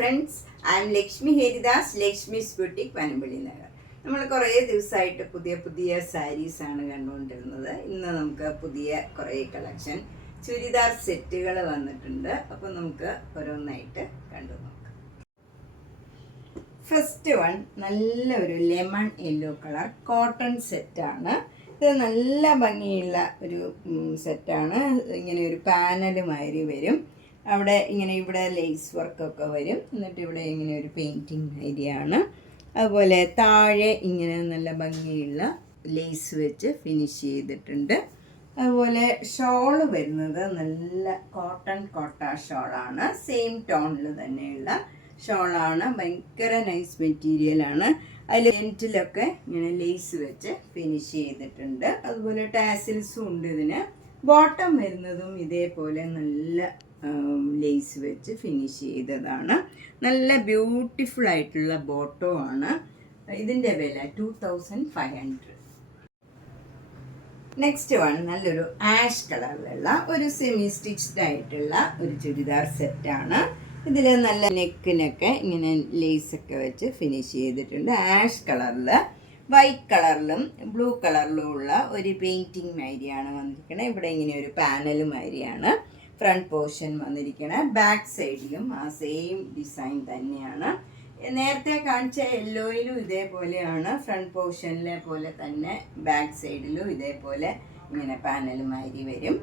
Friends, I M Lakshmi Haridas, Lakshmi's boutique, Panampilly Nagar. നമ്മൾ കുറേ ദിവസമായിട്ട് പുതിയ പുതിയ സാരീസാണ് കണ്ടുകൊണ്ടിരുന്നത്. ഇന്ന് നമുക്ക് പുതിയ കുറേ കളക്ഷൻ ചുരിദാർ സെറ്റുകൾ വന്നിട്ടുണ്ട്. അപ്പോൾ നമുക്ക് ഓരോന്നായിട്ട് കണ്ടു നോക്കാം. ഫസ്റ്റ് വൺ നല്ലൊരു ലെമൺ യെല്ലോ കളർ കോട്ടൺ സെറ്റാണ്. ഇത് നല്ല ഭംഗിയുള്ള ഒരു സെറ്റാണ്. ഇങ്ങനെ ഒരു പാനൽ മാതിരി വരും. അവിടെ ഇങ്ങനെ ഇവിടെ ലേസ് വർക്കൊക്കെ വരും. എന്നിട്ട് ഇവിടെ ഇങ്ങനെ ഒരു പെയിൻറ്റിങ് ഏരിയയാണ്. അതുപോലെ താഴെ ഇങ്ങനെ നല്ല ഭംഗിയുള്ള ലേസ് വെച്ച് ഫിനിഷ് ചെയ്തിട്ടുണ്ട്. അതുപോലെ ഷോള് വരുന്നത് നല്ല കോട്ട ഷോളാണ്. സെയിം ടോണിൽ തന്നെയുള്ള ഷോളാണ്. ഭയങ്കര നൈസ് മെറ്റീരിയലാണ്. അതിൽ ലെൻറ്റിലൊക്കെ ഇങ്ങനെ ലേസ് വെച്ച് ഫിനിഷ് ചെയ്തിട്ടുണ്ട്. അതുപോലെ ടാസിൽസും ഉണ്ട് ഇതിന്. ബോട്ടം വരുന്നതും ഇതേപോലെ നല്ല ലേസ് വെച്ച് ഫിനിഷ് ചെയ്തതാണ്. നല്ല ബ്യൂട്ടിഫുൾ ആയിട്ടുള്ള ബോട്ടോ ആണ്. ഇതിൻ്റെ വില 2500. നെക്സ്റ്റ് വൺ നല്ലൊരു ആഷ് കളറിലുള്ള ഒരു സെമി സ്റ്റിച്ച്ഡ് ആയിട്ടുള്ള ഒരു ചുരിദാർ സെറ്റാണ്. ഇതിൽ നല്ല നെക്കിനൊക്കെ ഇങ്ങനെ ലേസൊക്കെ വെച്ച് ഫിനിഷ് ചെയ്തിട്ടുണ്ട്. ആഷ് കളറിൽ വൈറ്റ് കളറിലും ബ്ലൂ കളറിലും ഉള്ള ഒരു പെയിൻറ്റിങ് മാതിരിയാണ് വന്നിരിക്കുന്നത്. ഇവിടെ ഇങ്ങനെ ഒരു പാനൽ മാതിരിയാണ് ഫ്രണ്ട് പോർഷൻ വന്നിരിക്കുന്നത്. ബാക്ക് സൈഡിലും ആ സെയിം ഡിസൈൻ തന്നെയാണ്. നേരത്തെ കാണിച്ച യെല്ലോയിലും ഇതേപോലെയാണ്. ഫ്രണ്ട് പോർഷനിലെ പോലെ തന്നെ ബാക്ക് സൈഡിലും ഇതേപോലെ ഇങ്ങനെ പാനൽ മാതിരി വരും.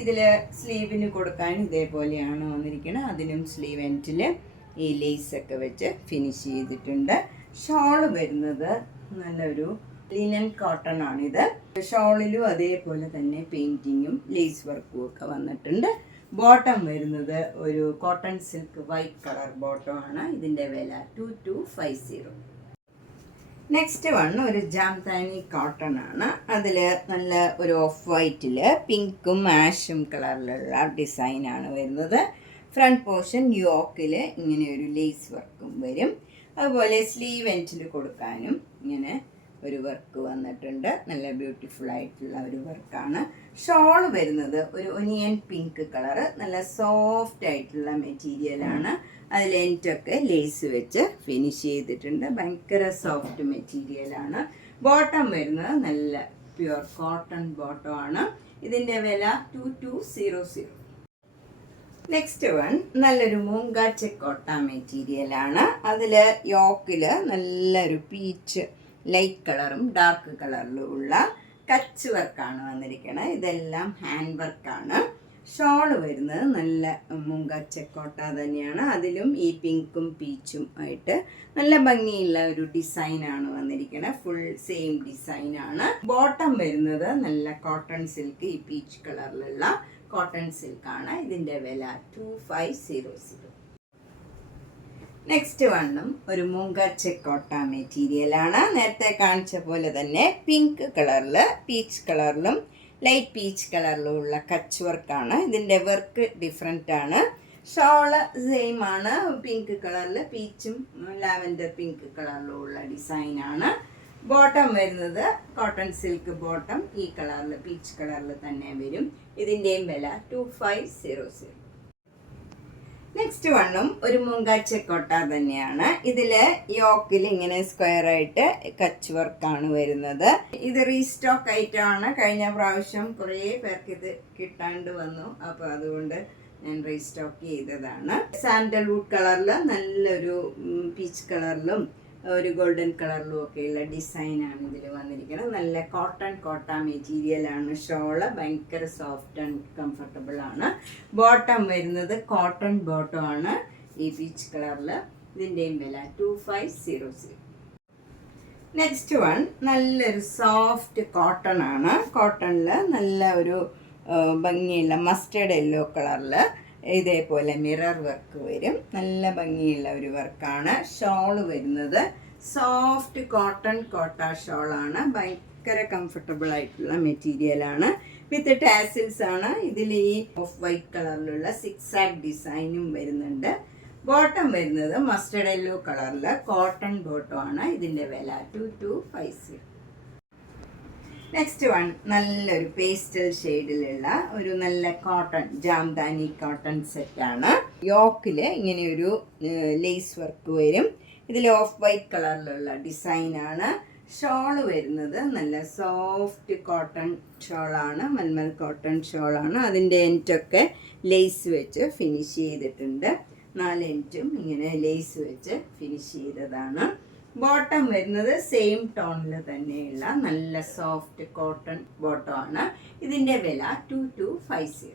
ഇതിൽ സ്ലീവിന് കൊടുക്കാൻ ഇതേപോലെയാണ് വന്നിരിക്കുന്നത്. അതിനും സ്ലീവ് എൻഡിൽ ഈ ലേസൊക്കെ വെച്ച് ഫിനിഷ് ചെയ്തിട്ടുണ്ട്. ഷോള് വരുന്നത് നല്ലൊരു ലിനൻ കോട്ടൺ ആണിത്. ഷോളിലും അതേപോലെ തന്നെ പെയിൻറ്റിങ്ങും ലേസ് വർക്കും ഒക്കെ വന്നിട്ടുണ്ട്. ബോട്ടം വരുന്നത് ഒരു cotton silk white colour bottom ആണ്. ഇതിൻ്റെ വില 2250. നെക്സ്റ്റ് വൺ ഒരു ജാംതാനി കോട്ടൺ ആണ്. അതിൽ നല്ല ഒരു ഓഫ് വൈറ്റിൽ പിങ്കും ആഷും കളറിലുള്ള ഡിസൈനാണ് വരുന്നത്. ഫ്രണ്ട് പോർഷൻ യോക്കിൽ ഇങ്ങനെ ഒരു ലേസ് വർക്കും വരും. അതുപോലെ സ്ലീവ് എൻഡിൽ കൊടുക്കാനും ഇങ്ങനെ ഒരു വർക്ക് വന്നിട്ടുണ്ട്. നല്ല ബ്യൂട്ടിഫുൾ ആയിട്ടുള്ള ഒരു വർക്കാണ്. ഷോൾ വരുന്നത് ഒരു ഒനിയൻ പിങ്ക് കളറ്. നല്ല സോഫ്റ്റ് ആയിട്ടുള്ള മെറ്റീരിയലാണ്. അതിൽ എൻഡൊക്കെ ലേസ് വെച്ച് ഫിനിഷ് ചെയ്തിട്ടുണ്ട്. ഭയങ്കര സോഫ്റ്റ് മെറ്റീരിയലാണ്. ബോട്ടം വരുന്നത് നല്ല പ്യുവർ കോട്ടൺ ബോട്ടം ആണ്. ഇതിൻ്റെ വില 2200. നെക്സ്റ്റ് വൺ നല്ലൊരു മൂങ്ക ചെക്കോട്ട മെറ്റീരിയലാണ്. അതിൽ യോക്കിൽ നല്ലൊരു പീച്ച് ലൈറ്റ് കളറും ഡാർക്ക് കളറിലും ഉള്ള കച്ച് വർക്കാണ് വന്നിരിക്കുന്നത്. ഇതെല്ലാം ഹാൻഡ് വർക്കാണ്. ഷോള് വരുന്നത് നല്ല മൂങ്ക ചെക്കോട്ട തന്നെയാണ്. അതിലും ഈ പിങ്കും പീച്ചും ആയിട്ട് നല്ല ഭംഗിയുള്ള ഒരു ഡിസൈനാണ് വന്നിരിക്കുന്നത്. ഫുൾ സെയിം ഡിസൈനാണ്. ബോട്ടം വരുന്നത് നല്ല കോട്ടൺ സിൽക്ക്, ഈ പീച്ച് കളറിലുള്ള കോട്ടൺ സിൽക്കാണ്. ഇതിൻ്റെ വില 2500. നെക്സ്റ്റ് വണ്ണും ഒരു മൂങ്ക ചെക്കോട്ട മെറ്റീരിയലാണ്. നേരത്തെ കാണിച്ച പോലെ തന്നെ പിങ്ക് കളറിൽ പീച്ച് കളറിലും ലൈറ്റ് പീച്ച് കളറിലും ഉള്ള കച്ച് വർക്കാണ്. ഇതിൻ്റെ വർക്ക് ഡിഫറെൻ്റ് ആണ്. ഷോള് സെയിം ആണ്. പിങ്ക് കളറിൽ പീച്ചും ലാവൻഡർ പിങ്ക് കളറിലും ഉള്ള ഡിസൈനാണ്. ബോട്ടം വരുന്നത് കോട്ടൺ സിൽക്ക് ബോട്ടം. ഈ കളറിൽ പീച്ച് കളറിൽ തന്നെ വരും. ഇതിൻ്റെയും വില 2500. നെക്സ്റ്റ് വണ്ണും ഒരു മൂങ്ക ചെക്കോട്ട തന്നെയാണ്. ഇതിൽ യോക്കിൽ ഇങ്ങനെ സ്ക്വയർ ആയിട്ട് കച്ച് വർക്കാണ് വരുന്നത്. ഇത് റീസ്റ്റോക്ക് ഐറ്റമാണ്. കഴിഞ്ഞ പ്രാവശ്യം കുറേ പേർക്ക് ഇത് കിട്ടാണ്ട് വന്നു. അപ്പോൾ അതുകൊണ്ട് ഞാൻ റീസ്റ്റോക്ക് ചെയ്തതാണ്. സാൻഡൽവുഡ് കളറിൽ നല്ലൊരു പീച്ച് കളറിലും ഒരു ഗോൾഡൻ കളറിലും ഒക്കെയുള്ള ഡിസൈനാണ് ഇതിൽ വന്നിരിക്കുന്നത്. നല്ല കോട്ട മെറ്റീരിയലാണ്. ഷോള് ഭയങ്കര സോഫ്റ്റ് ആൻഡ് കംഫർട്ടബിൾ ആണ്. ബോട്ടം വരുന്നത് കോട്ടൺ ബോട്ടം ആണ് ഈ പീച്ച് കളറിൽ. ഇതിൻ്റെയും വില 2500. നെക്സ്റ്റ് വൺ നല്ലൊരു സോഫ്റ്റ് കോട്ടൺ ആണ്. കോട്ടണിൽ നല്ല ഒരു ഭംഗിയുള്ള മസ്റ്റേർഡ് യെല്ലോ കളറിൽ ഇതേപോലെ മിറർ വർക്ക് വരും. നല്ല ഭംഗിയുള്ള ഒരു വർക്കാണ്. ഷോള് വരുന്നത് സോഫ്റ്റ് കോട്ട ഷോളാണ്. ഭയങ്കര കംഫർട്ടബിൾ ആയിട്ടുള്ള മെറ്റീരിയലാണ്. വിത്ത് ടാസിൽസ് ആണ്. ഇതിൽ ഈ ഓഫ് വൈറ്റ് കളറിലുള്ള സിക്സാഗ് ഡിസൈനും വരുന്നുണ്ട്. ബോട്ടം വരുന്നത് മസ്റ്റേർഡ് യെല്ലോ കളറിൽ കോട്ടൺ ബോട്ടം ആണ്. ഇതിൻ്റെ വില 2250. നെക്സ്റ്റ് വൺ നല്ലൊരു പേസ്റ്റൽ ഷെയ്ഡിലുള്ള ഒരു നല്ല കോട്ടൺ ജാംദാനി കോട്ടൺ സെറ്റാണ്. യോക്കിൽ ഇങ്ങനെയൊരു ലേസ് വർക്ക് വരും. ഇതിൽ ഓഫ് വൈറ്റ് കളറിലുള്ള ഡിസൈനാണ്. ഷോള് വരുന്നത് നല്ല സോഫ്റ്റ് കോട്ടൺ ഷോളാണ്, മൽമൽ കോട്ടൺ ഷോളാണ്. അതിൻ്റെ എൻറ്റൊക്കെ ലേസ് വെച്ച് ഫിനിഷ് ചെയ്തിട്ടുണ്ട്. 4 എൻറ്റും ഇങ്ങനെ ലേസ് വെച്ച് ഫിനിഷ് ചെയ്തതാണ്. ബോട്ടം വരുന്നത് സെയിം ടോണിൽ തന്നെയുള്ള നല്ല സോഫ്റ്റ് കോട്ടൺ ബോട്ടമാണ്. ഇതിൻ്റെ വില 2250.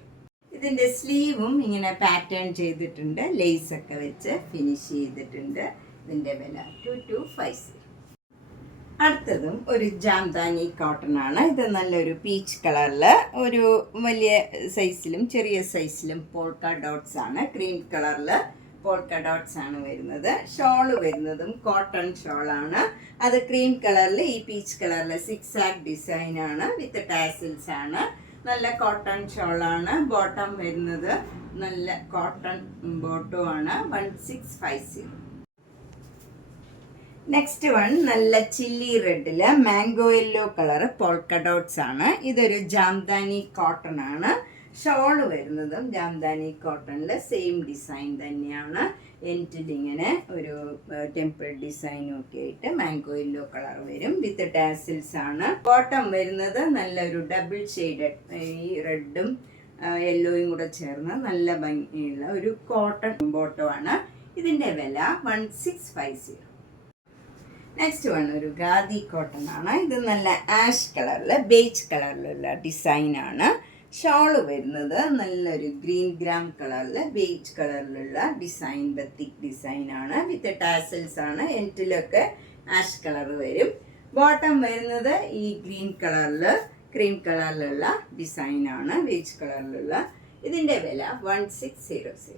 ഇതിൻ്റെ സ്ലീവും ഇങ്ങനെ പാറ്റേൺ ചെയ്തിട്ടുണ്ട്, ലേസൊക്കെ വെച്ച് ഫിനിഷ് ചെയ്തിട്ടുണ്ട്. ഇതിൻ്റെ വില 2250. അടുത്തതും ഒരു ജാംദാനി കോട്ടൺ ആണ്. ഇത് നല്ലൊരു പീച്ച് കളറിൽ ഒരു വലിയ സൈസിലും ചെറിയ സൈസിലും പോൾക്ക ഡോട്ട്സ് ആണ്. ക്രീം കളറിൽ പോൾക്ക ഡോട്ട്സ് ആണ് വരുന്നത്. ഷോള് വരുന്നതും കോട്ടൺ ഷോളാണ്. അത് ക്രീം കളറിൽ ഈ പീച്ച് കളറിൽ സിക്സാക് ഡിസൈനാണ് വിത്ത് ടാസിൽസ് ആണ്. നല്ല കോട്ടൺ ഷോളാണ്. ബോട്ടം വരുന്നത് നല്ല കോട്ടൺ ബോട്ടം ആണ്. 1650. നെക്സ്റ്റ് വൺ നല്ല ചില്ലി റെഡിൽ mango yellow colour polka dots ആണ്. ഇതൊരു ജാംദാനി കോട്ടൺ ആണ്. ഷോള് വരുന്നതും ജാംദാനി കോട്ടണിൽ സെയിം ഡിസൈൻ തന്നെയാണ്. എൻറ്റിൽ ഇങ്ങനെ ഒരു ടെമ്പിൾ ഡിസൈനും ഒക്കെ ആയിട്ട് മാംഗോ യെല്ലോ കളർ വരും വിത്ത് ടാസിൽസ് ആണ്. ബോട്ടം വരുന്നത് നല്ലൊരു ഡബിൾ ഷെയ്ഡഡ്, ഈ റെഡും യെല്ലോയും കൂടെ ചേർന്ന് നല്ല ഭംഗിയുള്ള ഒരു കോട്ടൺ ബോട്ടം ആണ്. ഇതിൻ്റെ വില 1650. നെക്സ്റ്റ് വൺ ഒരു ഖാദി കോട്ടൺ ആണ്. ഇത് നല്ല ആഷ് കളറിൽ ബേജ് കളറിലുള്ള ഡിസൈനാണ്. ഷോള് വരുന്നത് നല്ലൊരു ഗ്രീൻ ഗ്രാം കളറിൽ ബേജ് കളറിലുള്ള ഡിസൈൻ, ബത്തിക് ഡിസൈനാണ് വിത്ത് ടാസൽസ് ആണ്. എൻറ്റിലൊക്കെ ആഷ് കളർ വരും. ബോട്ടം വരുന്നത് ഈ ഗ്രീൻ കളറിൽ ക്രീം കളറിലുള്ള ഡിസൈനാണ്, ബേജ് കളറിലുള്ള. ഇതിൻ്റെ വില 1600.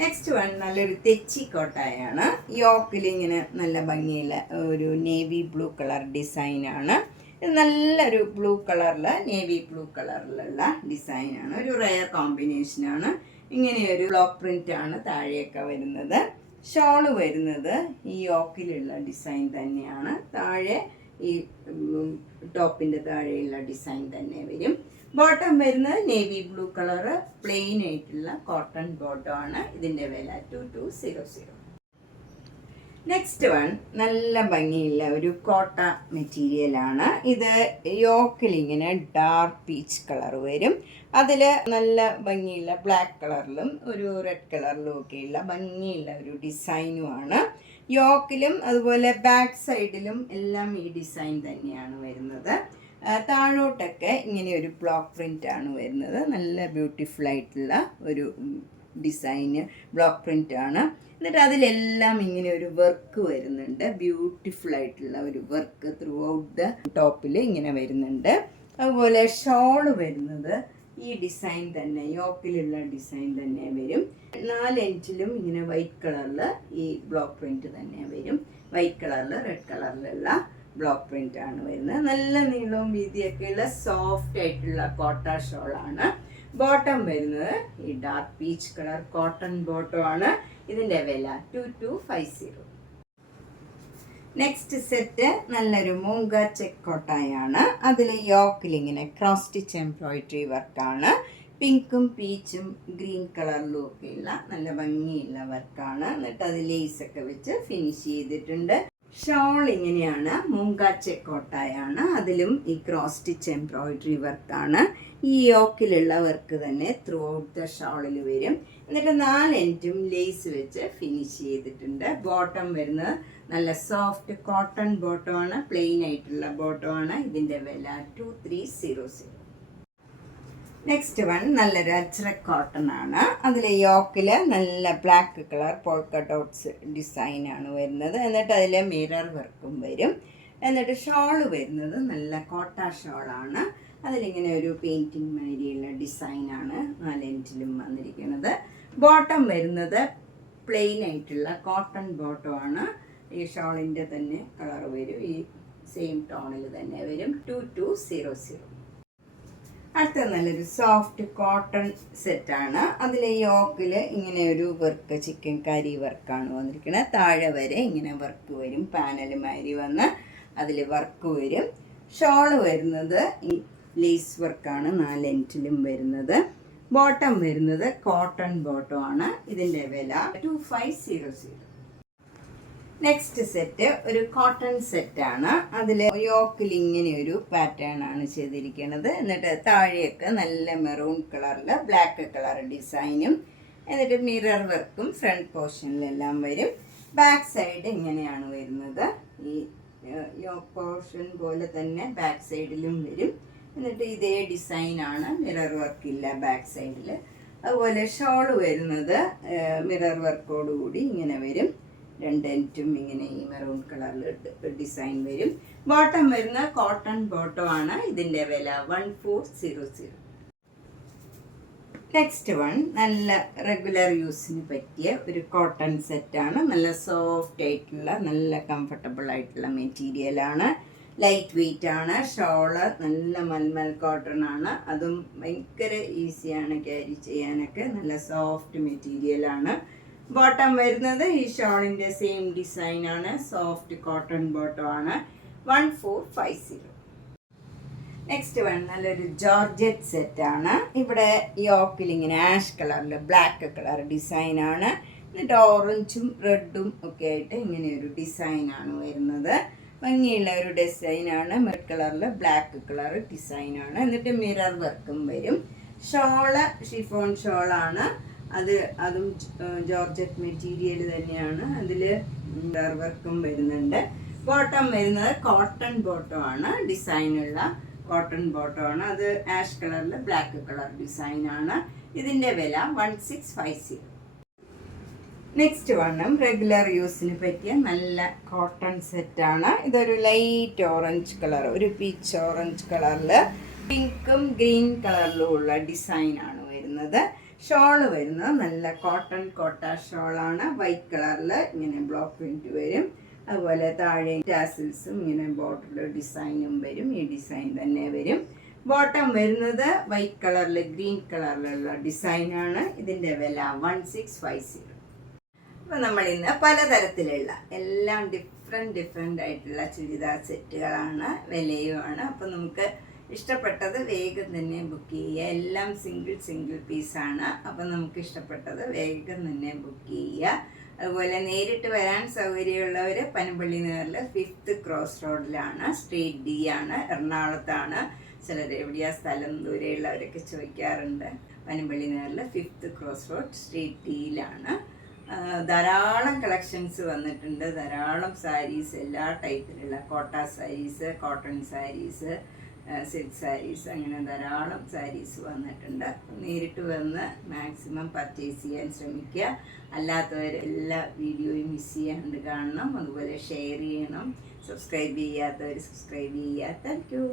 നെക്സ്റ്റ് വൺ നല്ലൊരു തെച്ചി കോട്ടായാണ്. യോക്കിൽ ഇങ്ങനെ നല്ല ഭംഗിയുള്ള ഒരു നേവി ബ്ലൂ കളർ ഡിസൈനാണ്. ഇത് നല്ലൊരു ബ്ലൂ കളറിൽ നേവി ബ്ലൂ കളറിലുള്ള ഡിസൈനാണ്. ഒരു റെയർ കോമ്പിനേഷനാണ്. ഇങ്ങനെയൊരു ബ്ലോക്ക് പ്രിൻ്റ് ആണ് താഴെയൊക്കെ വരുന്നത്. ഷോള് വരുന്നത് ഈ യോക്കിലുള്ള ഡിസൈൻ തന്നെയാണ്. താഴെ ഈ ടോപ്പിൻ്റെ താഴെയുള്ള ഡിസൈൻ തന്നെ വരും. ബോട്ടം വരുന്നത് നേവി ബ്ലൂ കളറ് പ്ലെയിൻ ആയിട്ടുള്ള കോട്ടൺ ബോട്ടം ആണ്. ഇതിൻ്റെ വില 2200. നെക്സ്റ്റ് വൺ നല്ല ഭംഗിയുള്ള ഒരു കോട്ട മെറ്റീരിയലാണ്. ഇത് യോക്കിൽ ഇങ്ങനെ ഡാർക്ക് പീച്ച് കളർ വരും. അതിൽ നല്ല ഭംഗിയുള്ള ബ്ലാക്ക് കളറിലും ഒരു റെഡ് കളറിലും ഒക്കെയുള്ള ഭംഗിയുള്ള ഒരു ഡിസൈനുമാണ്. യോക്കിലും അതുപോലെ ബാക്ക് സൈഡിലും എല്ലാം ഈ ഡിസൈൻ തന്നെയാണ് വരുന്നത്. താഴോട്ടൊക്കെ ഇങ്ങനെ ഒരു ബ്ലോക്ക് പ്രിൻ്റ് ആണ് വരുന്നത്. നല്ല ബ്യൂട്ടിഫുൾ ആയിട്ടുള്ള ഒരു ഡിസൈന് ബ്ലോക്ക് പ്രിൻ്റ് ആണ്. എന്നിട്ട് അതിലെല്ലാം ഇങ്ങനെ ഒരു വർക്ക് വരുന്നുണ്ട്. ബ്യൂട്ടിഫുൾ ആയിട്ടുള്ള ഒരു വർക്ക് ത്രൂ ഔട്ട് ദ ടോപ്പിൽ ഇങ്ങനെ വരുന്നുണ്ട്. അതുപോലെ ഷോള് വരുന്നത് ഈ ഡിസൈൻ തന്നെ, യോക്കിലുള്ള ഡിസൈൻ തന്നെ വരും. 4 എൻറ്റിലും ഇങ്ങനെ വൈറ്റ് കളറിൽ ഈ ബ്ലോക്ക് പ്രിൻ്റ് തന്നെ വരും. വൈറ്റ് കളറിൽ റെഡ് കളറിലുള്ള ബ്ലോക്ക് പ്രിൻ്റ് ആണ് വരുന്നത്. നല്ല നീളവും വീതിയൊക്കെയുള്ള സോഫ്റ്റ് ആയിട്ടുള്ള കോട്ട ഷോളാണ്. ബോട്ടം വരുന്നത് ഈ dark peach colour cotton bottom ആണ്. ഇതിൻ്റെ വില 2250. നെക്സ്റ്റ് സെറ്റ് നല്ലൊരു മൂങ്ക ചെക്ക് കോട്ടായാണ്. അതിൽ യോക്കിൽ ഇങ്ങനെ ക്രോസ് സ്റ്റിച്ച് എംബ്രോയിഡറി വർക്കാണ്. പിങ്കും പീച്ചും ഗ്രീൻ കളറിലും ഒക്കെയുള്ള നല്ല ഭംഗിയുള്ള വർക്കാണ്. എന്നിട്ട് അത് ലേസൊക്കെ വെച്ച് ഫിനിഷ് ചെയ്തിട്ടുണ്ട്. ഷോൾ ഇങ്ങനെയാണ്, മൂങ്ക ചെക്ക് കോട്ടായാണ്. അതിലും ഈ ക്രോസ് സ്റ്റിച്ച് എംബ്രോയിഡറി വർക്കാണ്. ഈ യോക്കിലുള്ള വർക്ക് തന്നെ ത്രൂ ഔട്ട് ദ ഷോളിൽ വരും. എന്നിട്ട് 4 എൻറ്റും ലേസ് വെച്ച് ഫിനിഷ് ചെയ്തിട്ടുണ്ട്. ബോട്ടം വരുന്നത് നല്ല സോഫ്റ്റ് കോട്ടൺ ബോട്ടമാണ്, പ്ലെയിൻ ആയിട്ടുള്ള ബോട്ടമാണ്. ഇതിൻ്റെ വില 2300. നെക്സ്റ്റ് വൺ നല്ലൊരു അജ്രക് കോട്ടൺ ആണ്. അതിൽ യോക്കിൽ നല്ല ബ്ലാക്ക് കളർ പോൾക്ക ഡോട്ട്സ് ഡിസൈനാണ് വരുന്നത്. എന്നിട്ട് അതിൽ മിറർ വർക്കും വരും. എന്നിട്ട് ഷോള് വരുന്നത് നല്ല കോട്ട ഷോളാണ്. അതിലിങ്ങനെ ഒരു പെയിൻറ്റിങ് മാതിരിയുള്ള ഡിസൈനാണ് 4 എൻറ്റിലും വന്നിരിക്കുന്നത്. ബോട്ടം വരുന്നത് പ്ലെയിൻ ആയിട്ടുള്ള കോട്ടൺ ബോട്ടമാണ്. ഈ ഷോളിൻ്റെ തന്നെ കളർ വരും, ഈ സെയിം ടോണിൽ തന്നെ വരും. 2200. അടുത്ത നല്ലൊരു സോഫ്റ്റ് കോട്ടൺ സെറ്റാണ്. അതിൽ യോക്കിൽ ഇങ്ങനെ ഒരു വർക്ക്, ചിക്കൻ കറി വർക്കാണ് വന്നിരിക്കുന്നത്. താഴെ വരെ ഇങ്ങനെ വർക്ക് വരും, പാനൽ മാതിരി വന്ന് അതിൽ വർക്ക് വരും. ഷോള് വരുന്നത് ഈ ലേസ് വർക്കാണ് 4 എൻറ്റിലും വരുന്നത്. ബോട്ടം വരുന്നത് കോട്ടൺ ബോട്ടം ആണ്. ഇതിൻ്റെ വില 2500. നെക്സ്റ്റ് സെറ്റ് ഒരു കോട്ടൺ സെറ്റാണ്. അതിൽ യോക്കിൽ ഇങ്ങനെ ഒരു പാറ്റേൺ ആണ് ചെയ്തിരിക്കുന്നത്. എന്നിട്ട് താഴെയൊക്കെ നല്ല മെറൂൺ കളറിൽ ബ്ലാക്ക് കളർ ഡിസൈനും, എന്നിട്ട് മിറർ വർക്കും ഫ്രണ്ട് പോർഷനിലെല്ലാം വരും. ബാക്ക് സൈഡ് ഇങ്ങനെയാണ് വരുന്നത്. ഈ യോക്ക് പോർഷൻ പോലെ തന്നെ ബാക്ക് സൈഡിലും വരും. എന്നിട്ട് ഇതേ ഡിസൈനാണ്, മിറർ വർക്കില്ല ബാക്ക് സൈഡിൽ. അതുപോലെ ഷോൾ വരുന്നത് മിറർ വർക്കോടുകൂടി ഇങ്ങനെ വരും. രണ്ടെൻറ്റും ഇങ്ങനെ ഈ മെറൂൺ കളറിൽ ഡിസൈൻ വരും. ബോട്ടം വരുന്ന കോട്ടൺ ബോട്ടം ആണ്. ഇതിൻ്റെ വില 1400. നെക്സ്റ്റ് വൺ നല്ല റെഗുലർ യൂസിന് പറ്റിയ ഒരു കോട്ടൺ സെറ്റാണ്. നല്ല സോഫ്റ്റ് ആയിട്ടുള്ള നല്ല കംഫർട്ടബിൾ ആയിട്ടുള്ള മെറ്റീരിയലാണ്. ലൈറ്റ് വെയ്റ്റ് ആണ്. ഷോള് നല്ല മൽമൽ കോട്ടൺ ആണ്. അതും ഭയങ്കര ഈസിയാണ് ക്യാരി ചെയ്യാനൊക്കെ. നല്ല സോഫ്റ്റ് മെറ്റീരിയലാണ്. ബോട്ടം വരുന്നത് ഈ ഷോളിൻ്റെ സെയിം ഡിസൈനാണ്. സോഫ്റ്റ് കോട്ടൺ ബോട്ടം ആണ്. 1450. നെക്സ്റ്റ് വൺ നല്ലൊരു ജോർജറ്റ് സെറ്റാണ്. ഇവിടെ യോക്കിൽ ഇങ്ങനെ ആഷ് കളറിൽ ബ്ലാക്ക് കളർ ഡിസൈനാണ്. എന്നിട്ട് ഓറഞ്ചും റെഡും ഒക്കെ ആയിട്ട് ഇങ്ങനെ ഒരു ഡിസൈനാണ് വരുന്നത്. ഭംഗിയുള്ള ഒരു ഡിസൈനാണ്. മെറൂൺ കളറിൽ ബ്ലാക്ക് കളർ ഡിസൈനാണ്. എന്നിട്ട് മിറർ വർക്കും വരും. ഷോള് ഷിഫോൺ ഷോളാണ്. അതും ജോർജറ്റ് മെറ്റീരിയൽ തന്നെയാണ്. അതിൽ മിറർ വർക്കും വരുന്നുണ്ട്. ബോട്ടം വരുന്നത് കോട്ടൺ ബോട്ടം ആണ്. ഡിസൈനുള്ള കോട്ടൺ ബോട്ടം ആണ്. അത് ആഷ് കളറിൽ ബ്ലാക്ക് കളർ ഡിസൈനാണ്. ഇതിൻ്റെ വില 1650. നെക്സ്റ്റ് വണ്ണും റെഗുലർ യൂസിന് പറ്റിയ നല്ല കോട്ടൺ സെറ്റാണ്. ഇതൊരു ലൈറ്റ് ഓറഞ്ച് കളർ, ഒരു പീച്ച് ഓറഞ്ച് കളറിൽ പിങ്കും ഗ്രീൻ കളറിലും ഉള്ള ഡിസൈനാണ് വരുന്നത്. ഷോള് വരുന്നത് നല്ല കോട്ടൺ കോട്ട ഷോളാണ്. വൈറ്റ് കളറിൽ ഇങ്ങനെ ബ്ലോക്ക് പ്രിന്റ് വരും. അതുപോലെ താഴെ ടാസിൽസും ഇങ്ങനെ ബോർഡറിൽ ഡിസൈനും വരും. ഈ ഡിസൈൻ തന്നെ വരും. ബോട്ടം വരുന്നത് വൈറ്റ് കളറിൽ ഗ്രീൻ കളറിലുള്ള ഡിസൈനാണ്. ഇതിൻ്റെ വില 1650. അപ്പോൾ നമ്മൾ ഇന്ന് പലതരത്തിലുള്ള എല്ലാം ഡിഫറെൻ്റ് ആയിട്ടുള്ള ചുരിദാർ സെറ്റുകളാണ്, വിലയുമാണ്. അപ്പോൾ നമുക്ക് ഇഷ്ടപ്പെട്ടത് വേഗം തന്നെ ബുക്ക് ചെയ്യുക. എല്ലാം സിംഗിൾ പീസാണ്. അപ്പോൾ നമുക്ക് ഇഷ്ടപ്പെട്ടത് വേഗം തന്നെ ബുക്ക് ചെയ്യുക. അതുപോലെ നേരിട്ട് വരാൻ സൗകര്യമുള്ളവർ പനമ്പള്ളി നഗറിൽ 5th ക്രോസ് റോഡിലാണ്. സ്ട്രീറ്റ് D ആണ്. എറണാകുളത്താണ്. ചിലർ എവിടെയാ സ്ഥലം ദൂരെയുള്ളവരൊക്കെ ചോദിക്കാറുണ്ട്. പനമ്പള്ളി നഗറിൽ 5th ക്രോസ് റോഡ് സ്ട്രീറ്റ് Dയിലാണ്. ധാരാളം കളക്ഷൻസ് വന്നിട്ടുണ്ട്. ധാരാളം സാരീസ്, എല്ലാ ടൈപ്പിലുള്ള കോട്ട സാരീസ്, കോട്ടൺ സാരീസ്, സിൽക്ക് സാരീസ്, അങ്ങനെ ധാരാളം സാരീസ് വന്നിട്ടുണ്ട്. നേരിട്ട് വന്ന് മാക്സിമം പർച്ചേസ് ചെയ്യാൻ ശ്രമിക്കുക. അല്ലാത്തവർ എല്ലാ വീഡിയോയും മിസ് ചെയ്യാണ്ട് കാണണം. അതുപോലെ ഷെയർ ചെയ്യണം. സബ്സ്ക്രൈബ് ചെയ്യാത്തവർ സബ്സ്ക്രൈബ് ചെയ്യുക. Thank you.